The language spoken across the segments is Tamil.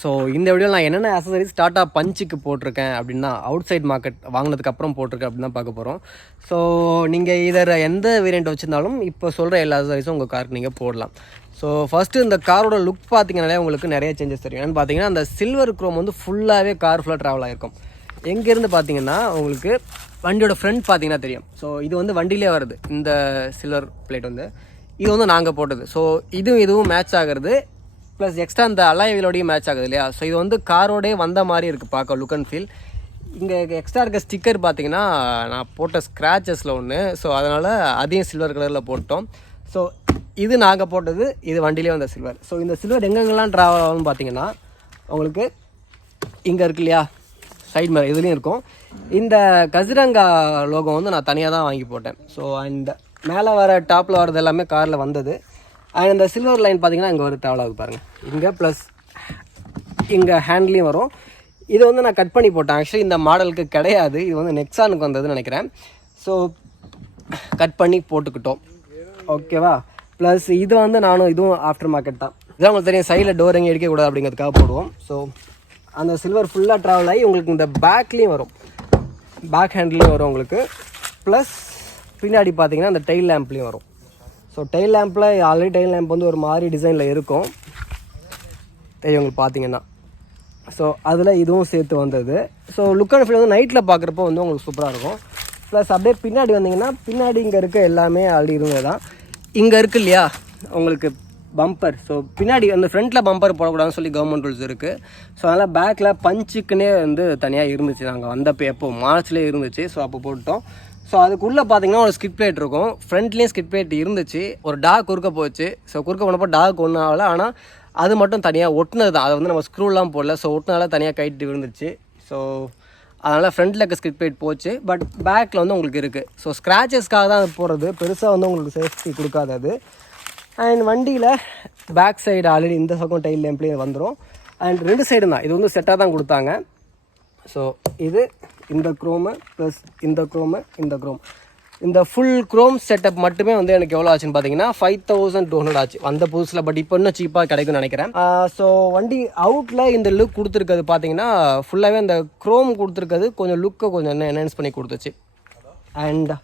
ஸோ இந்த வீடியோவில் நான் என்னென்ன அக்சசரிஸ் டாட்டா பஞ்சுக்கு போட்டிருக்கேன் அப்படின்னா அவுட் சைட் மார்க்கெட் வாங்கினதுக்கப்புறம் போட்டிருக்கேன் அப்படின்னு தான் பார்க்க போகிறோம். ஸோ நீங்கள் இதில் எந்த வேரியண்ட் வச்சுருந்தாலும் இப்போ சொல்கிற எல்லா அக்சசரிஸும் உங்கள் காருக்கு நீங்கள் போடலாம். ஸோ ஃபஸ்ட்டு இந்த காரோட லுக் பார்த்தீங்கன்னாலே உங்களுக்கு நிறைய சேஞ்சஸ் தெரியும். ஏன்னு பார்த்தீங்கன்னா அந்த சில்வர் குரோம் வந்து ஃபுல்லாகவே கார் ஃபுல்லாக ட்ராவல் ஆகிருக்கும். எங்கேருந்து பார்த்தீங்கன்னா உங்களுக்கு வண்டியோட ஃப்ரண்ட் பார்த்தீங்கன்னா தெரியும். ஸோ இது வந்து வண்டியிலே வருது, இந்த சில்வர் பிளேட் வந்து இது வந்து நாங்கள் போட்டது. ஸோ இதுவும் மேட்ச் ஆகிறது, ப்ளஸ் எக்ஸ்ட்ரா இந்த அலாய் வீலோடையும் மேட்ச் ஆகுது இல்லையா. ஸோ இது வந்து காரோடே வந்த மாதிரி இருக்குது பார்க்க, லுக் அண்ட் ஃபீல். இங்கே எக்ஸ்ட்ரா இருக்க ஸ்டிக்கர் பார்த்தீங்கன்னா நான் போட்ட ஸ்க்ராச்சஸில் ஒன்று, ஸோ அதனால் அதையும் சில்வர் கலரில் போட்டோம். ஸோ இது நாங்கள் போட்டது, இது வண்டியிலே வந்த சில்வர். ஸோ இந்த சில்வர் எங்கெங்கெல்லாம் ட்ராவல் ஆகும்னு பார்த்தீங்கன்னா உங்களுக்கு இங்கே இருக்கு இல்லையா, சைட் மேலே இதுலேயும் இருக்கும். இந்த கசிரங்கா லோகோ வந்து நான் தனியாக தான் வாங்கி போட்டேன். ஸோ அண்ட் மேலே வர டாப்பில் வரது எல்லாமே காரில் வந்தது. அண்ட் இந்த சில்வர் லைன் பார்த்தீங்கன்னா இங்கே ஒரு ட்ராவல் ஆகுது பாருங்கள், இங்கே ப்ளஸ் இங்கே ஹேண்ட்லேயும் வரும். இது வந்து நான் கட் பண்ணி போட்டேன். ஆக்சுவலி இந்த மாடலுக்கு கிடையாது, இது வந்து நெக்ஸானுக்கு வந்ததுன்னு நினைக்கிறேன். ஸோ கட் பண்ணி போட்டுக்கிட்டோம், ஓகேவா. ப்ளஸ் இது வந்து நானும் இதுவும் ஆஃப்டர் மார்க்கெட் தான். இதான் உங்களுக்கு தெரியும், சைடில் டோர் எங்கே எடுக்கக்கூடாது அப்படிங்கிறதுக்காக போடுவோம். ஸோ அந்த சில்வர் ஃபுல்லாக ட்ராவல் ஆகி உங்களுக்கு இந்த பேக்லேயும் வரும், பேக் ஹேண்ட்லேயும் வரும் உங்களுக்கு. ப்ளஸ் பின்னாடி பார்த்தீங்கன்னா அந்த டெயில் லேம்ப்லேயும் வரும். ஸோ டெயில் லேம்பில் ஆல்ரெடி டெயில் லேம்ப் வந்து ஒரு மாதிரி டிசைனில் இருக்கும் தெரியும் உங்களுக்கு பார்த்தீங்கன்னா. ஸோ அதில் இதுவும் சேர்த்து வந்தது. ஸோ லுக் அண்ட் ஃபீல் வந்து நைட்டில் பார்க்குறப்போ வந்து உங்களுக்கு சூப்பராக இருக்கும். ப்ளஸ் அப்படியே பின்னாடி வந்தீங்கன்னா பின்னாடி இங்கே இருக்க எல்லாமே ஆல்ரெடி இருந்தது தான். இங்கே இருக்குது இல்லையா உங்களுக்கு பம்பர். ஸோ பின்னாடி அந்த ஃப்ரண்ட்டில் பம்பர் போடக்கூடாதுன்னு சொல்லி கவர்மெண்ட் ரூல்ஸ் இருக்குது. ஸோ அதனால் பேக்கில் பஞ்சுக்குன்னே வந்து தனியாக இருந்துச்சு, நாங்கள் வந்தப்போ எப்போ மார்ச்லேயே இருந்துச்சு. ஸோ அப்போ போட்டோம். ஸோ அதுக்குள்ளே பார்த்தீங்கன்னா ஒரு ஸ்கிட் பிளேட் இருக்கும், ஃப்ரண்ட்லேயும் ஸ்கிட் பிளேட் இருந்துச்சு. ஒரு டாக் குறுக்க போச்சு. ஸோ குறுக்க போனப்போ டாக் ஒன்றும் ஆகலை, ஆனால் அது மட்டும் தனியாக ஒட்டினது தான். அதை வந்து நம்ம ஸ்க்ரூலாம் போடல. ஸோ ஒட்டினால தனியாக கைட்டு விழுந்துச்சு. ஸோ அதனால் ஃப்ரண்ட்டில் இருக்க ஸ்கிட் பிளேட் போச்சு, பட் பேக்கில் வந்து உங்களுக்கு இருக்குது. ஸோ ஸ்க்ராச்சஸ்க்காக தான் அது போகிறது, பெருசாக வந்து உங்களுக்கு சேஃப்டி கொடுக்காது அது. அண்ட் வண்டியில் பேக் சைடு ஆல்ரெடி இந்த பக்கம் டெயில் லேம்ப்லேயே வந்துடும். அண்ட் ரெண்டு சைடு தான், இது வந்து செட்டாக தான் கொடுத்தாங்க. ஸோ இது இந்த குரோமு ப்ளஸ் இந்த குரோமு இந்த குரோம், இந்த ஃபுல் குரோம் செட்டப் மட்டுமே வந்து எனக்கு எவ்வளோ ஆச்சுன்னு பார்த்தீங்கன்னா 5200 ஆச்சு அந்த புதுசில். பட் இப்போ இன்னும் சீப்பாக கிடைக்கும்னு நினைக்கிறேன். ஸோ வண்டி அவுட்டில் இந்த லுக் கொடுத்துருக்கிறது பார்த்தீங்கன்னா ஃபுல்லாகவே இந்த குரோம் கொடுத்துருக்கிறது கொஞ்சம் லுக்கை கொஞ்சம் என்ஹான்ஸ் பண்ணி கொடுத்துச்சு. அண்ட்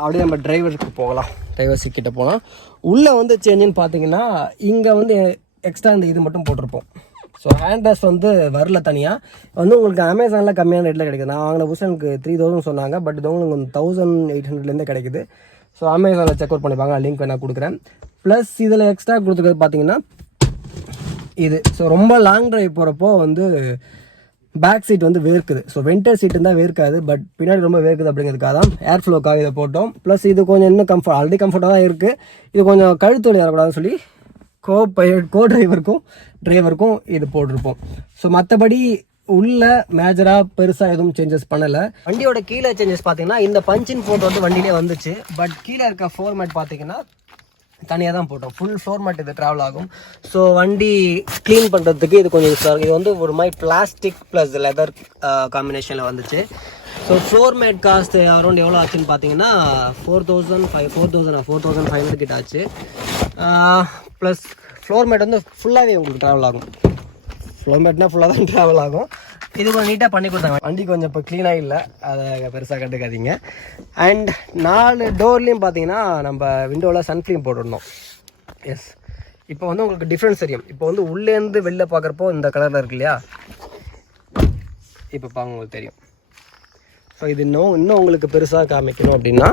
அப்படியே நம்ம டிரைவருக்கு போகலாம், டிரைவர் சீக்கிட்ட போகலாம். உள்ளே வந்து சேஞ்சுன்னு பார்த்தீங்கன்னா இங்கே வந்து எக்ஸ்ட்ரா இந்த இது மட்டும் போட்டிருப்போம். ஸோ ஹேண்ட் ரெஸ்ட் வந்து வரல தனியாக, வந்து உங்களுக்கு அமேசானில் கம்மியான ரேட்டில் கிடைக்குது. நான் வாங்கின புதுசு எனக்கு 3000 சொன்னாங்க, பட் இது உங்களுக்கு 1800 கிடைக்குது. ஸோ அமேசானில் செக் அவுட் பண்ணிப்பாங்க, லிங்க் வேணால் கொடுக்குறேன். ப்ளஸ் இதில் எக்ஸ்ட்ரா கொடுத்துருக்கிறது பார்த்தீங்கன்னா இது. ஸோ ரொம்ப லாங் ட்ரைவ் போகிறப்போ வந்து பேக் சீட் வந்து வேர்க்குது. ஸோ வென்டர் சீட்டு இருந்தால் வேர்க்காது, பட் பின்னாடி ரொம்ப வேர்க்குது அப்படிங்கிறதுக்காக தான் ஏர் ஃப்ளோக்காக இதை போட்டோம். ப்ளஸ் இது கொஞ்சம் இன்னும் ஆல்ரெடி கம்ஃபர்ட்டாக தான் இருக்குது. இது கொஞ்சம் கழுத்து வலி வரக்கூடாதுன்னு சொல்லி கோ டிரைவருக்கும் இது போட்டிருப்போம். ஸோ மற்றபடி உள்ள மேஜராக பெருசாக எதுவும் சேஞ்சஸ் பண்ணலை. வண்டியோட கீழே சேஞ்சஸ் பார்த்தீங்கன்னா இந்த பஞ்சின் போட்டோ வந்து வண்டியிலே வந்துச்சு, பட் கீழே இருக்க ஃப்ளோர் மேட் பார்த்தீங்கன்னா தனியாக தான் போட்டோம். ஃபுல் ஃப்ளோர் மேட் இது ட்ராவல் ஆகும். ஸோ வண்டி க்ளீன் பண்ணுறதுக்கு இது கொஞ்சம் யூஸாக இருக்கும். இது வந்து ஒரு மாதிரி பிளாஸ்டிக் ப்ளஸ் லெதர் காம்பினேஷனில் வந்துச்சு. So floor mat cost around எவ்வளோ ஆச்சுன்னு பார்த்தீங்கன்னா 4500 கிட்ட ஆச்சு. ப்ளஸ் ஃப்ளோர் மேட் வந்து ஃபுல்லாகவே உங்களுக்கு ட்ராவல் ஆகும். ஃப்ளோர் மேட்னா ஃபுல்லாக தான் ட்ராவல் ஆகும். இது கொஞ்சம் நீட்டாக பண்ணி கொடுத்தாங்க. வண்டி கொஞ்சம் இப்போ க்ளீனாக இல்லை, அதை பெருசாக கண்டுக்காதீங்க. அண்ட் 4 டோர்லேயும் பார்த்தீங்கன்னா நம்ம விண்டோவில் சன்ஃப்ளேம் போட்டுருந்தோம். எஸ், இப்போ வந்து உங்களுக்கு டிஃப்ரென்ஸ் தெரியும். இப்போ வந்து உள்ளேருந்து வெளில பார்க்குறப்போ இந்த கலரில் இருக்கு இல்லையா, இப்போ பாருங்க உங்களுக்கு தெரியும். ஸோ இது இன்னும் உங்களுக்கு பெருசாக காமிக்கணும் அப்படின்னா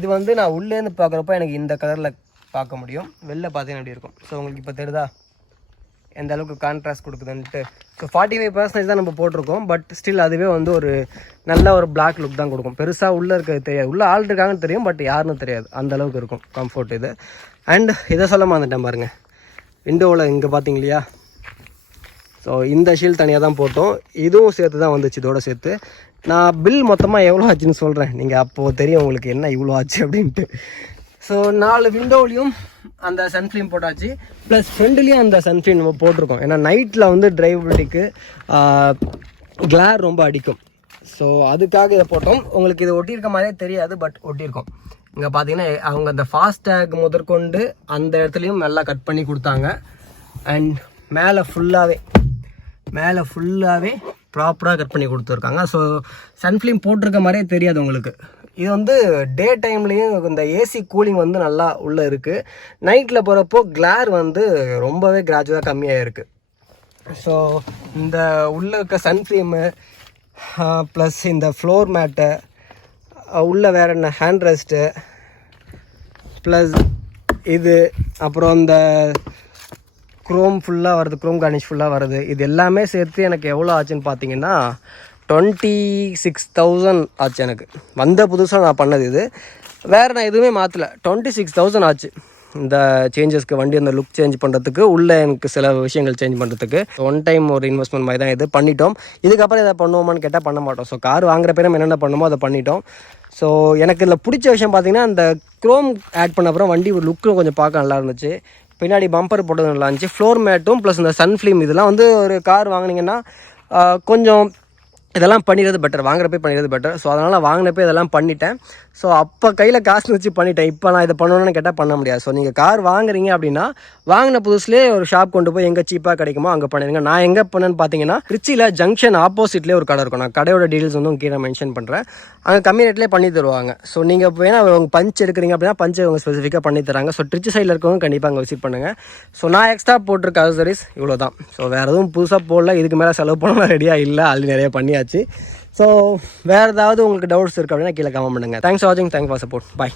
இது வந்து நான் உள்ளேருந்து பார்க்குறப்போ எனக்கு இந்த கலரில் பார்க்க முடியும், வெளில பார்த்தீங்கன்னா எப்படி இருக்கும். ஸோ உங்களுக்கு இப்போ தெரியுதா எந்த அளவுக்கு கான்ட்ராஸ்ட் கொடுக்குதுன்ட்டு. ஸோ 45% தான் நம்ம போட்டிருக்கோம், பட் ஸ்டில் அதுவே வந்து ஒரு நல்ல ஒரு பிளாக் லுக் தான் கொடுக்கும். பெருசாக உள்ளே இருக்கிறது தெரியாது, உள்ளே ஆள் இருக்காங்கன்னு தெரியும், பட் யாருன்னு தெரியாது, அந்த அளவுக்கு இருக்கும் கம்ஃபர்ட் இது. அண்ட் இதை சொல்ல மாட்டேன் பாருங்க, விண்டோவில் இங்கே பார்த்தீங்க இல்லையா, ஸோ இந்த ஷீல் தனியாக தான் போட்டோம், இதுவும் சேர்த்து தான் வந்துச்சு. இதோட சேர்த்து நான் பில் மொத்தமாக எவ்வளோ ஆச்சுன்னு சொல்கிறேன், நீங்கள் அப்போது தெரியும் உங்களுக்கு என்ன இவ்வளோ ஆச்சு அப்படின்ட்டு. ஸோ 4 விண்டோலையும் அந்த சன்ஃப்ளேம் போட்டாச்சு, ப்ளஸ் ஃப்ரண்ட்லேயும் அந்த சன்ஃப்ளேம் நம்ம போட்டிருக்கோம். ஏன்னா நைட்டில் வந்து டிரைவபிலிட்டிக்கு கிளார் ரொம்ப அடிக்கும். ஸோ அதுக்காக இதை போட்டோம். உங்களுக்கு இது ஒட்டியிருக்க மாதிரியே தெரியாது, பட் ஒட்டியிருக்கோம். இங்கே பார்த்தீங்கன்னா அவங்க அந்த ஃபாஸ்டேக் முதற்கொண்டு அந்த இடத்துலையும் நல்லா கட் பண்ணி கொடுத்தாங்க. அண்ட் மேலே ஃபுல்லாகவே ப்ராப்பராக கட் பண்ணி கொடுத்துருக்காங்க. ஸோ சன்ஃப்ளேம் போட்டிருக்க மாதிரியே தெரியாது உங்களுக்கு. இது வந்து டே டைம்லேயும் இந்த ஏசி கூலிங் வந்து நல்லா உள்ளே இருக்குது. நைட்டில் போகிறப்போ கிளார் வந்து ரொம்பவே கிராஜுவலாக கம்மியாக இருக்குது. ஸோ இந்த உள்ளே இருக்க சன்ஃப்ளேமு ப்ளஸ் இந்த ஃப்ளோர் மேட்டு உள்ளே வேறு என்ன ஹேண்ட் ரெஸ்ட்டு ப்ளஸ் இது அப்புறம் இந்த க்ரோம் ஃபுல்லாக வருது, க்ரோம் கார்னிஷ் ஃபுல்லாக வருது. இது எல்லாமே சேர்த்து எனக்கு எவ்வளோ ஆச்சுன்னு பார்த்தீங்கன்னா 26,000 ஆச்சு. எனக்கு வந்த புதுசாக நான் பண்ணது இது. வேறு நான் எதுவுமே மாற்றலை. 26,000 ஆச்சு இந்த சேஞ்சஸ்க்கு. வண்டி அந்த லுக் சேஞ்ச் பண்ணுறதுக்கு, உள்ளே எனக்கு சில விஷயங்கள் சேஞ்ச் பண்ணுறதுக்கு ஒன் டைம் ஒரு இன்வெஸ்ட்மெண்ட் மாதிரி தான் இது பண்ணிட்டோம். இதுக்கப்புறம் இதை பண்ணுவோமான்னு கேட்டால் பண்ண மாட்டோம். ஸோ கார் வாங்குறப்ப நம்ம என்னென்ன பண்ணுமோ அதை பண்ணிட்டோம். ஸோ எனக்கு இதில் பிடிச்ச விஷயம் பார்த்திங்கன்னா அந்த க்ரோம் ஆட் பண்ண அப்புறம் வண்டி ஒரு லுக்கும் கொஞ்சம் பார்க்க நல்லா இருந்துச்சு. பின்னாடி பம்பர் போட்டது நல்லா இருந்துச்சு. ஃப்ளோர் மேட்டும் ப்ளஸ் இந்த சன்ஃப்ளேம் இதெல்லாம் வந்து ஒரு கார் வாங்கினீங்கன்னா கொஞ்சம் இதெல்லாம் பண்ணிடுறது பெட்டர், வாங்குறப்பே பண்ணிடுறது பெட்டர். ஸோ அதனால் வாங்கினப்போ இதெல்லாம் பண்ணிட்டேன். ஸோ அப்போ கையில் காசு வச்சு பண்ணிட்டேன். இப்போ நான் இதை பண்ணணும்னு கேட்டால் பண்ண முடியாது. ஸோ நீங்கள் கார் வாங்குறீங்க அப்படின்னா வாங்கின புதுசுலேயே ஒரு ஷாப் கொண்டு போய் எங்கே சீப்பாக கிடைக்குமோ அங்கே பண்ணிடுங்க. நான் எங்கே பண்ணேன்னு பார்த்தீங்கன்னா திருச்சியில் ஜங்ஷன் ஆப்போசிட்லேயே ஒரு கடை இருக்கும். நான் கடையோட டீட்டெயில்ஸ் வந்து கீழே மென்ஷன் பண்ணுறேன். அங்கே கம்மி ரேட்லேயே பண்ணி தருவாங்க. ஸோ நீங்கள் வேணால் அவங்க பஞ்ச் எடுக்கிறீங்க அப்படின்னா பஞ்சு அவங்க ஸ்பெசிஃபிக்காக பண்ணி தராங்க. ஸோ திருச்சி சைடில் இருக்கவங்க கண்டிப்பாக அங்கே விசிட் பண்ணுங்கள். ஸோ நான் எக்ஸ்ட்ரா போட்டிருக்க அக்சசரிஸ் இவ்வளோ தான். ஸோ வேறு எதுவும் புதுசாக போடல. இதுக்கு மேலே செலவு பண்ணலாம் ரெடியாக இல்லை, ஆல்ரெடி நிறைய பண்ணியாச்சு. ஸோ வேறு ஏதாவது உங்களுக்கு டவுட்ஸ் இருக்குது அப்படின்னா கீழே கமெண்ட் பண்ணுங்கள். தேங்க்ஸ் ஃபார் வாட்சிங், தேங்க்ஸ் ஃபார் சப்போர்ட், பாய்.